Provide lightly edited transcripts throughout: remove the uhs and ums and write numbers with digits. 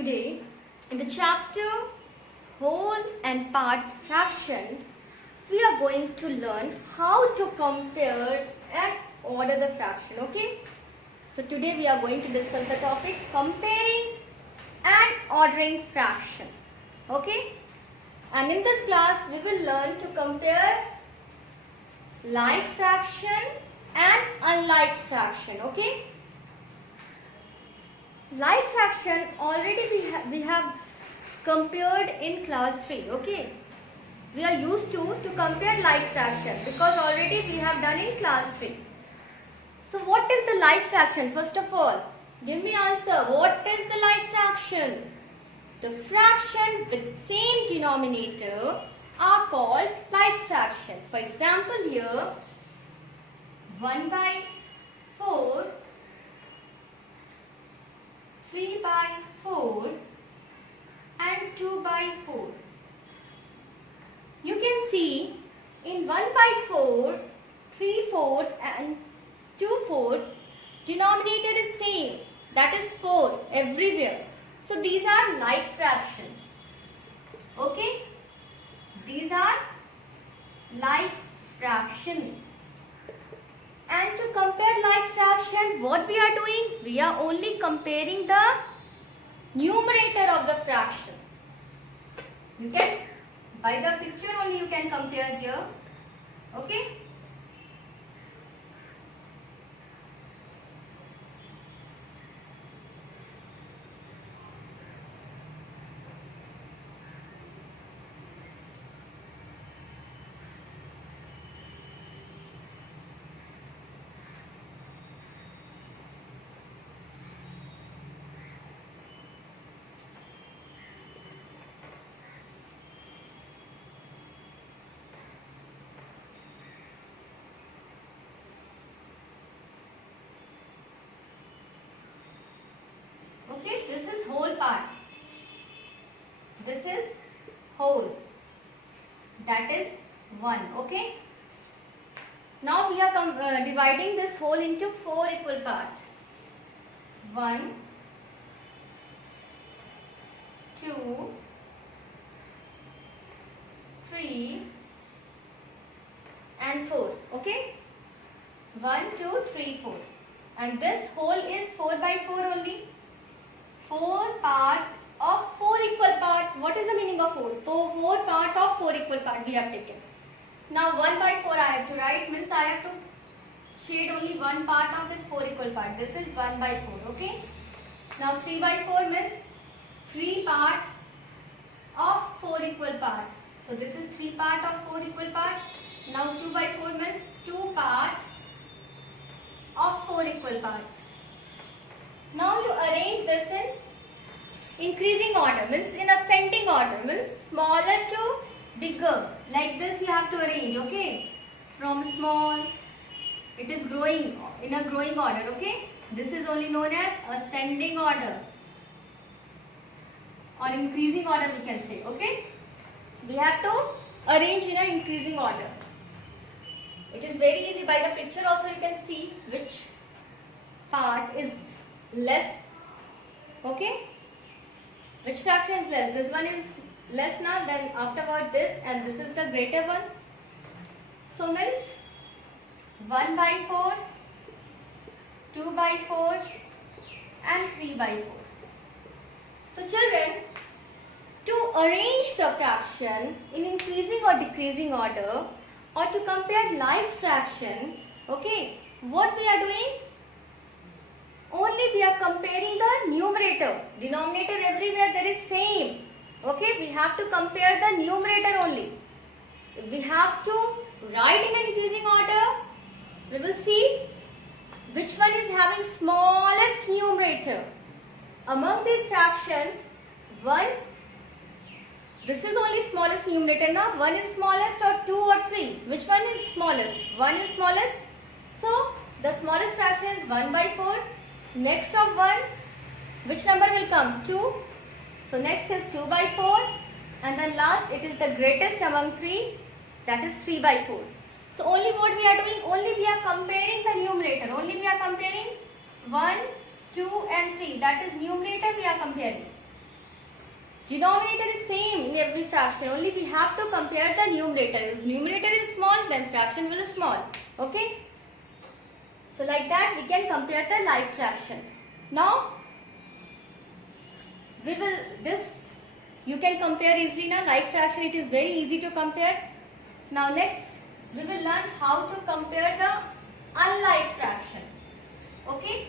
today in the chapter Whole and Parts Fraction. We are going to learn how to compare and order the fraction. Okay. So today we are going to discuss the topic comparing and ordering fraction. Okay. And in this class we will learn to compare like fraction and unlike fraction. Okay. Like fraction already we have compared in class 3. Okay. We are used to compare like fraction because already we have done in class 3. So what is the like fraction? First of all, give me answer. What is the like fraction? The fraction with same denominator are called like fraction. For example, here 1/4, 3/4 and 2/4. You can see in 1/4, 3/4 and 2/4 denominator is same, that is 4 everywhere. So these are like fraction. Okay, these are like fraction. And to compare like fraction, what we are doing? We are only comparing the numerator of the fraction. You can, by the picture only you can compare here. Okay. Okay, this is whole part. This is whole. That is 1. Okay. Now we are dividing this whole into 4 equal parts. 1, 2, 3 and 4. Okay. 1, 2, 3, 4. And this whole is 4/4 only. 4 part of 4 equal part. What is the meaning of 4? 4 part of 4 equal part we have taken. Now 1/4 I have to write, means I have to shade only one part of this 4 equal part. This is 1/4. Okay. Now 3/4 means 3 part of 4 equal part. So this is 3 part of 4 equal part. Now 2/4 means 2 part of 4 equal parts. Now you arrange this in increasing order, means in ascending order, means smaller to bigger. Like this you have to arrange. Okay, from small it is growing in a growing order. Okay, this is only known as ascending order or increasing order we can say. Okay, we have to arrange in an increasing order. It is very easy. By the picture also you can see which part is less. Okay, which fraction is less? This one is less now, then afterward this, and this is the greater one. So means 1/4, 2/4 and 3/4. So children, to arrange the fraction in increasing or decreasing order, or to compare like fraction, okay, what we are doing? Only we are comparing the numerator. Denominator everywhere there is same. Okay, we have to compare the numerator only. If we have to write in an increasing order, we will see which one is having smallest numerator. Among this fraction, 1, this is only smallest numerator now. 1 is smallest, or 2 or 3. Which one is smallest? 1 is smallest. So the smallest fraction is 1/4. Next of 1, which number will come? 2. So next is 2/4, and then last it is the greatest among 3, that is 3/4. So only what we are doing? Only we are comparing the numerator. Only we are comparing 1, 2 and 3. That is numerator we are comparing. Denominator is same in every fraction, only we have to compare the numerator. If numerator is small, then fraction will be small. Okay? So like that we can compare the like fraction. Now we will you can compare easily now. Like fraction, it is very easy to compare. Now next we will learn how to compare the unlike fraction. Okay?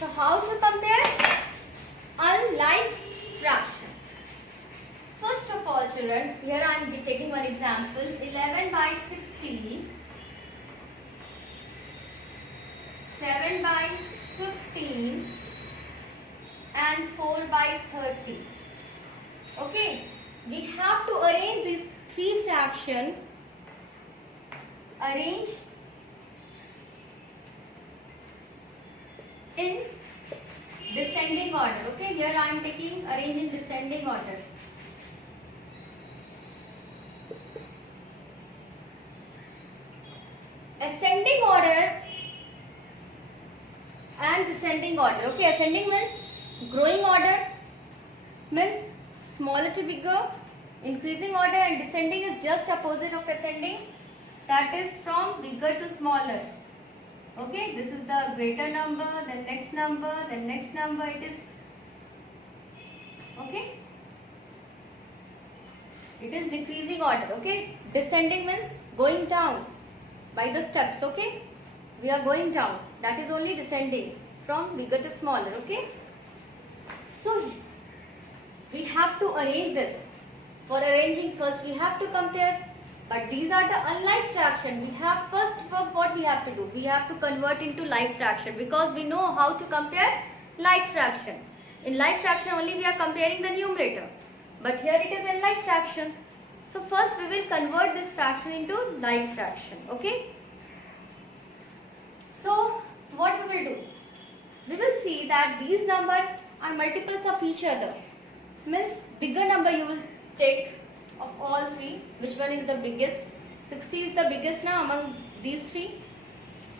So how to compare unlike fraction? First of all children, here I am taking one example, 11 by 60, 7 by 15 and 4 by 30. Okay, we have to arrange these three fractions, arrange in descending order. Okay, here I am taking arrange in descending order. Ascending order and descending order. Okay, ascending means growing order, means smaller to bigger. Increasing order, and descending is just opposite of ascending, that is from bigger to smaller. Okay, this is the greater number, then next number, then next number, it is, okay, it is decreasing order. Okay, descending means going down by the steps. Okay, we are going down, that is only descending from bigger to smaller. Okay, so we have to arrange this. For arranging, first we have to compare. But these are the unlike fraction. We have first what we have to do? We have to convert into like fraction, because we know how to compare like fraction. In like fraction only we are comparing the numerator. But here it is in like fraction. So first we will convert this fraction into like fraction. Okay. So what we will do? We will see that these numbers are multiples of each other. Means bigger number you will take of all three. Which one is the biggest? 60 is the biggest now among these three.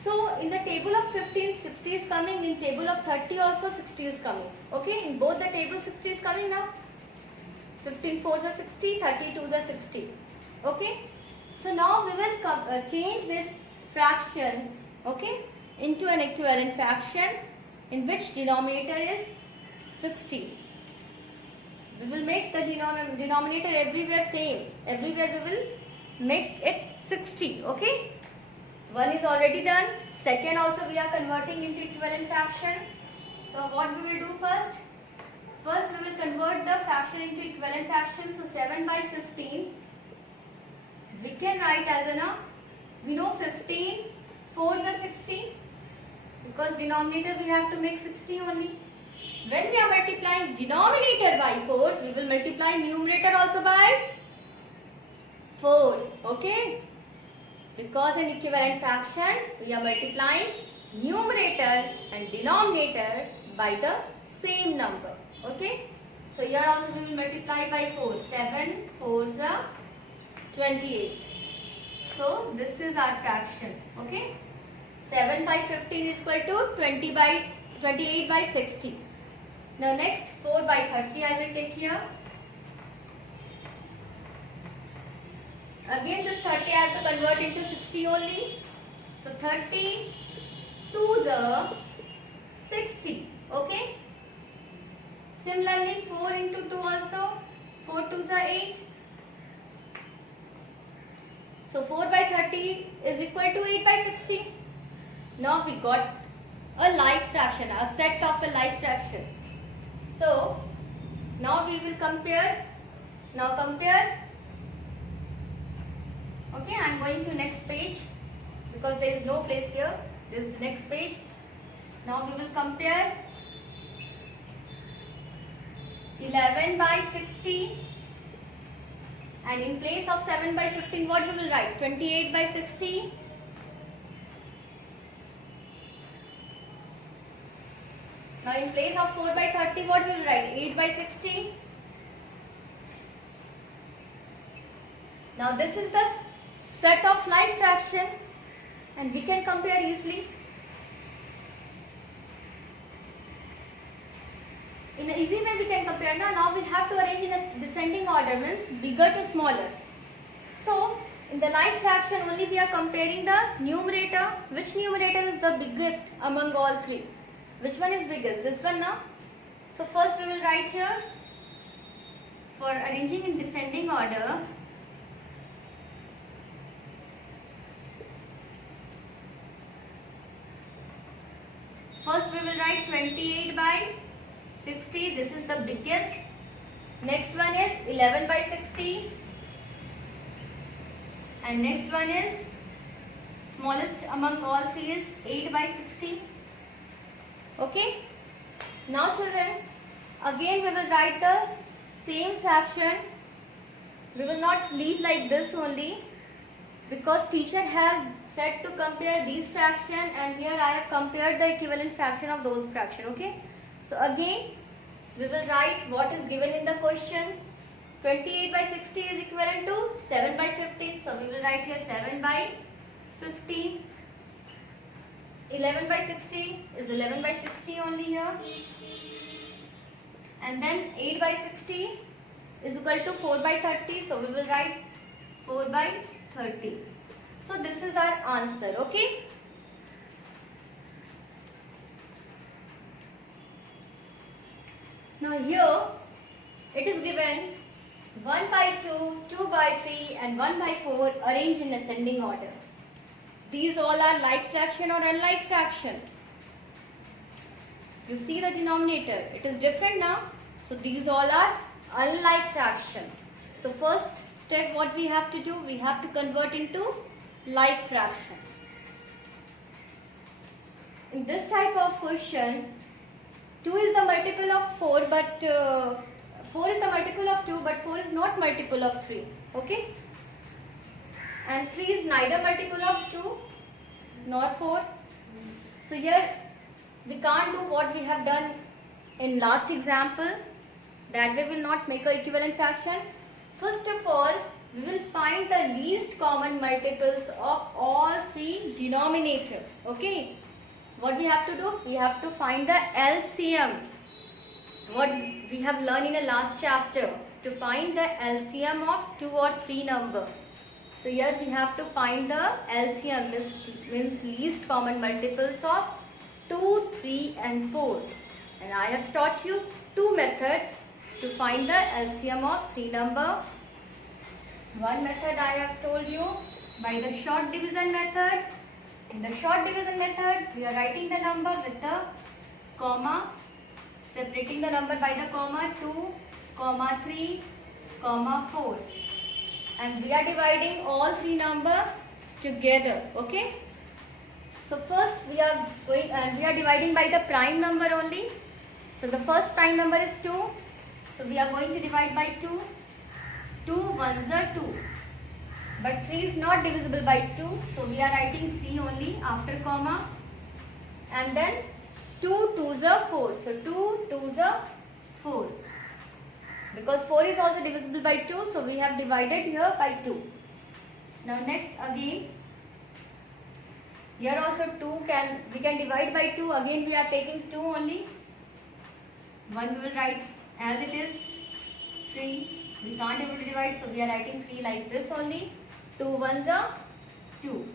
So in the table of 15, 60 is coming. In table of 30 also 60 is coming. Okay, in both the tables 60 is coming now. 15 4s are 60, 32s are 60. Okay, so now we will change this fraction, okay, into an equivalent fraction in which denominator is 60. We will make the denominator everywhere same. Everywhere we will make it 60. Okay. One is already done. Second also we are converting into equivalent fraction. So what we will do first? First we will convert the fraction into equivalent fraction. So 7 by 15. We can write as we know 15, 4s are 60. Because denominator we have to make 60 only. When we are multiplying denominator by 4, we will multiply numerator also by 4. Okay? Because in equivalent fraction, we are multiplying numerator and denominator by the same number. Okay? So here also we will multiply by 4. 7 4s are 28. So this is our fraction. Okay? 7 by 15 is equal to 28 by 60. Now next 4 by 30 I will take here. Again this 30 I have to convert into 60 only. So 30 2s are 60. Okay. Similarly 4 into 2 also. 4 2s are 8. So 4 by 30 is equal to 8 by 60. Now we got a like fraction, a set of a like fraction. So now we will compare. Now compare. Okay, I am going to next page because there is no place here. This is the next page. Now we will compare 11 by 60, and in place of 7 by 15 what we will write? 28 by 60. Now Now in place of 4 by 30, what we will write? 8 by 60. Now this is the set of like fraction and we can compare easily. In an easy way we can compare. Now we have to arrange in a descending order, means bigger to smaller. So in the like fraction only we are comparing the numerator. Which numerator is the biggest among all three? Which one is biggest? This one now. So first we will write here, for arranging in descending order, first we will write 28 by 60. This is the biggest. Next one is 11 by 60. And next one is smallest among all three is 8 by 60. Okay. Now children, again we will write the same fraction. We will not leave like this only, because teacher has said to compare these fraction and here I have compared the equivalent fraction of those fraction. Okay. So again we will write what is given in the question. 28 by 60 is equivalent to 7 by 15. So we will write here 7 by 15. 11 by 60 is 11 by 60 only here. And then 8 by 60 is equal to 4 by 30. So we will write 4 by 30. So this is our answer. Okay. Now here it is given 1 by 2, 2 by 3 and 1 by 4 arranged in ascending order. These all are like fraction or unlike fraction. You see the denominator, it is different now. So these all are unlike fraction. So first step what we have to do, we have to convert into like fraction. In this type of question, 2 is the multiple of 4 but 4 is the multiple of 2 but 4 is not multiple of 3. Okay. And 3 is neither multiple of 2 nor 4. So here we can't do what we have done in last example. That way we will not make an equivalent fraction. First of all, we will find the least common multiples of all three denominators. Okay. What we have to do? We have to find the LCM. What we have learned in the last chapter, to find the LCM of 2 or 3 number. So here we have to find the LCM, means least common multiples of 2, 3 and 4. And I have taught you 2 methods to find the LCM of 3 number. One method I have told you by the short division method. In the short division method, we are writing the number with the comma, separating the number by the comma 2, comma 3, comma 4. And we are dividing all 3 numbers together. Okay. So first we are dividing by the prime number only. So the first prime number is 2. So we are going to divide by 2. 2 ones are 2. But 3 is not divisible by 2. So we are writing 3 only after comma. And then 2 twos are 4. So 2 twos are 4. Because 4 is also divisible by 2. So we have divided here by 2. Now next again. Here also we can divide by 2. Again we are taking 2 only. 1 we will write as it is. 3. We can't able to divide, so we are writing 3 like this only. 2 ones are 2.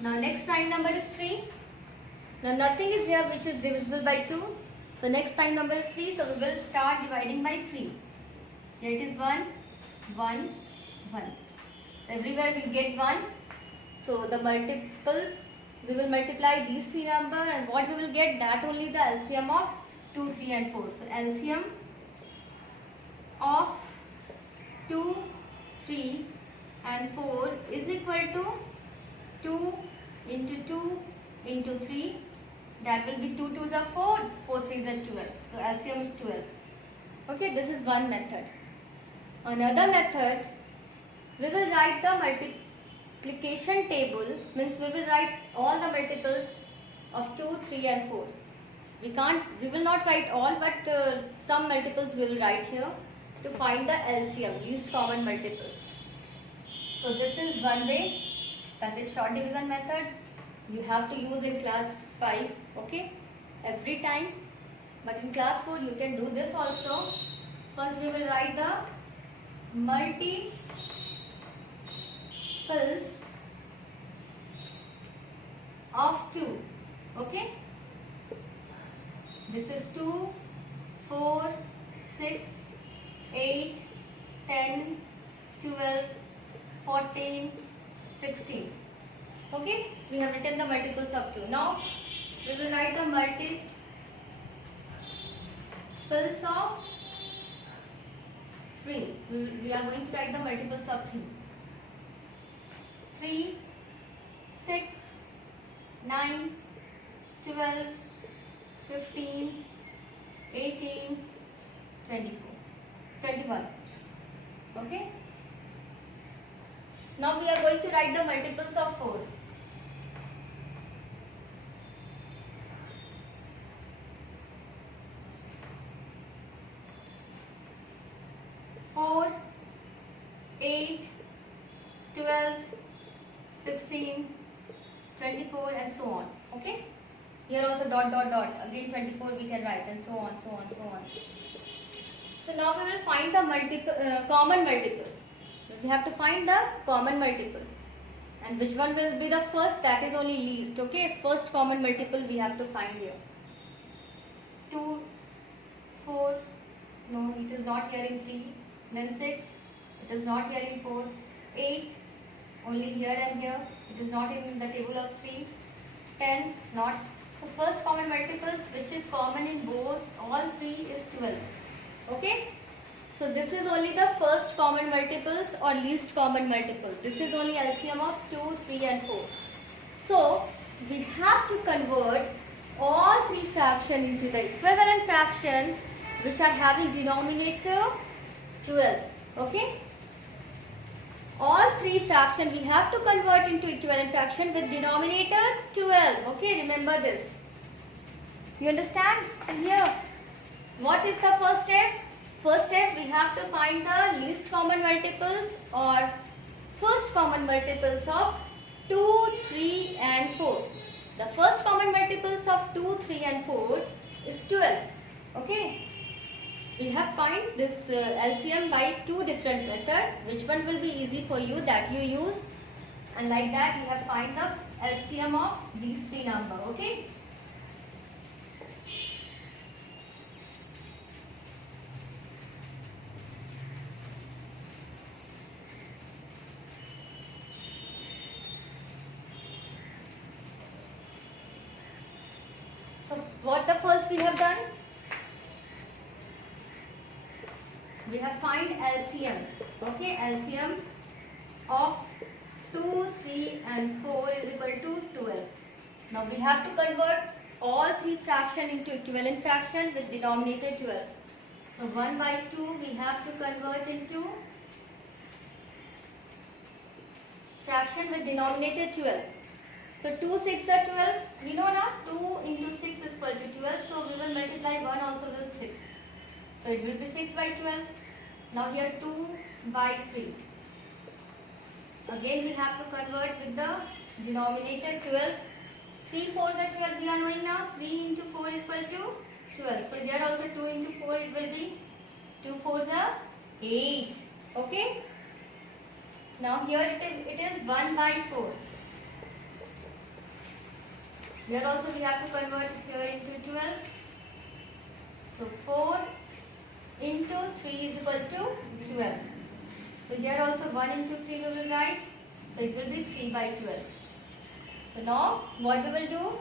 Now next prime number is 3. Now nothing is here which is divisible by 2. So next prime number is 3. So we will start dividing by 3. Here it is 1, 1, 1. So everywhere we get 1. So the multiples, we will multiply these 3 numbers and what we will get, that only the LCM of 2, 3 and 4. So LCM of 2, 3 and 4 is equal to 2 into 2 into 3. That will be 2 2s are 4, 4 3s are 12. So LCM is 12. Okay, this is one method. Another method, we will write the multiplication table, means we will write all the multiples of 2, 3 and 4. We will not write all, but some multiples we will write here to find the LCM, least common multiples. So this is one way, that is short division method. You have to use in class 5, okay, every time. But in class 4 you can do this also. First we will write the multiples of 2, okay. This is 2, 4, 6, 8, 10, 12, 14, 16. Okay, we have written the multiples of 2. Now we will write the multiples of 3. We are going to write the multiples of 3. 3, 6, 9, 12, 15, 18, 24, 21. Okay. Now we are going to write the multiples of 4. 4, 8, 12, 16, 24 and so on. Okay. Here also dot dot dot. Again 24 we can write and so on, so on, so on. So now we will find the common multiple. We have to find the common multiple. And which one will be the first? That is only least. Okay. First common multiple we have to find here. 2, 4. No, it is not here in 3. Then 6. It is not here in 4. 8. Only here and here. It is not in the table of 3. 10. Not. So first common multiples which is common in both all 3 is 12. Okay. So this is only the first common multiples or least common multiple. This is only LCM of 2, 3 and 4. So we have to convert all 3 fractions into the equivalent fraction which are having denominator 12. Okay. All 3 fractions we have to convert into equivalent fraction with denominator 12. Okay, remember this. You understand? And here, what is the first step? First step, we have to find the least common multiples or first common multiples of 2, 3 and 4. The first common multiples of 2, 3 and 4 is 12. Okay. We have find this LCM by 2 different methods. Which one will be easy for you, that you use, and like that we have find the LCM of these 3 numbers. Okay. So what the first we have done? We have find LCM. Okay, LCM of 2, 3 and 4 is equal to 12. Now we have to convert all 3 fractions into equivalent fraction with denominator 12. So 1 by 2 we have to convert into fraction with denominator 12. So 2, 6 are 12. We know now 2 into 6 is equal to 12. So we will multiply 1 also with 6. So it will be 6 by 12. Now here 2 by 3. Again we have to convert with the denominator 12. 3 4s are 12 we are knowing now. 3 into 4 is equal to 12. So here also 2 into 4 it will be 2 4s are 8. Okay. Now here it is 1 by 4. Here also we have to convert here into 12. So 4 into 3 is equal to 12. So here also 1 into 3 we will write. So it will be 3 by 12. So now what we will do?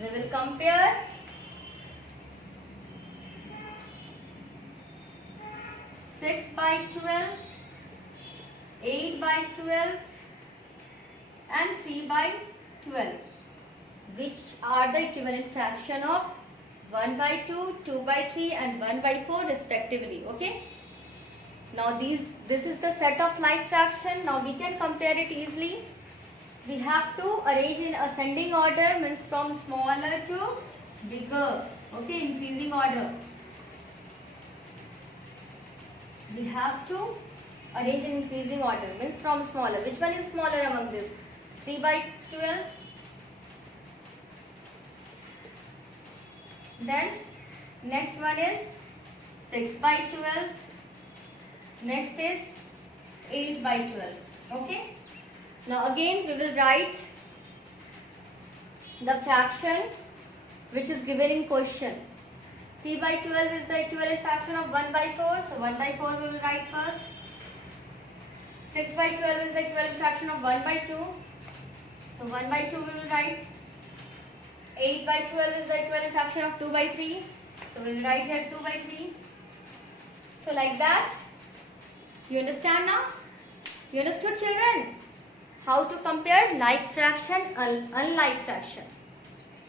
We will compare 6 by 12, 8 by 12 and 3 by 12. Which are the equivalent fraction of 1 by 2, 2 by 3 and 1 by 4 respectively. Okay. Now this is the set of like fraction. Now we can compare it easily. We have to arrange in ascending order, means from smaller to bigger. Okay, increasing order. We have to arrange in increasing order, means from smaller. Which one is smaller among this? 3 by 12. Then next one is 6 by 12. Next is 8 by 12. Okay. Now again we will write the fraction which is given in question. 3 by 12 is the equivalent fraction of 1 by 4. So 1 by 4 we will write first. 6 by 12 is the equivalent fraction of 1 by 2. So 1 by 2 we will write. 8 by 12 is the equivalent fraction of 2 by 3. So we will write here 2 by 3. So like that. You understand now? You understood, children? How to compare like fraction and unlike fraction.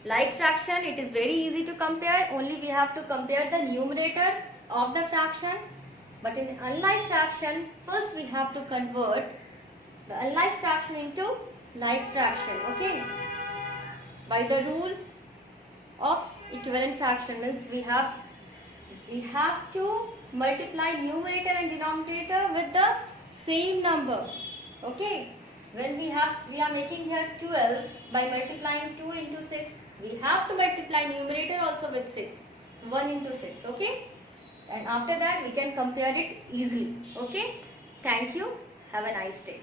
Like fraction, it is very easy to compare. Only we have to compare the numerator of the fraction. But in unlike fraction, first we have to convert the unlike fraction into like fraction. Okay? By the rule of equivalent fraction, means we have to multiply numerator and denominator with the same number. Okay? When we are making here 12 by multiplying 2 into 6, we have to multiply numerator also with 6. 1 into 6. Okay? And after that we can compare it easily. Okay? Thank you. Have a nice day.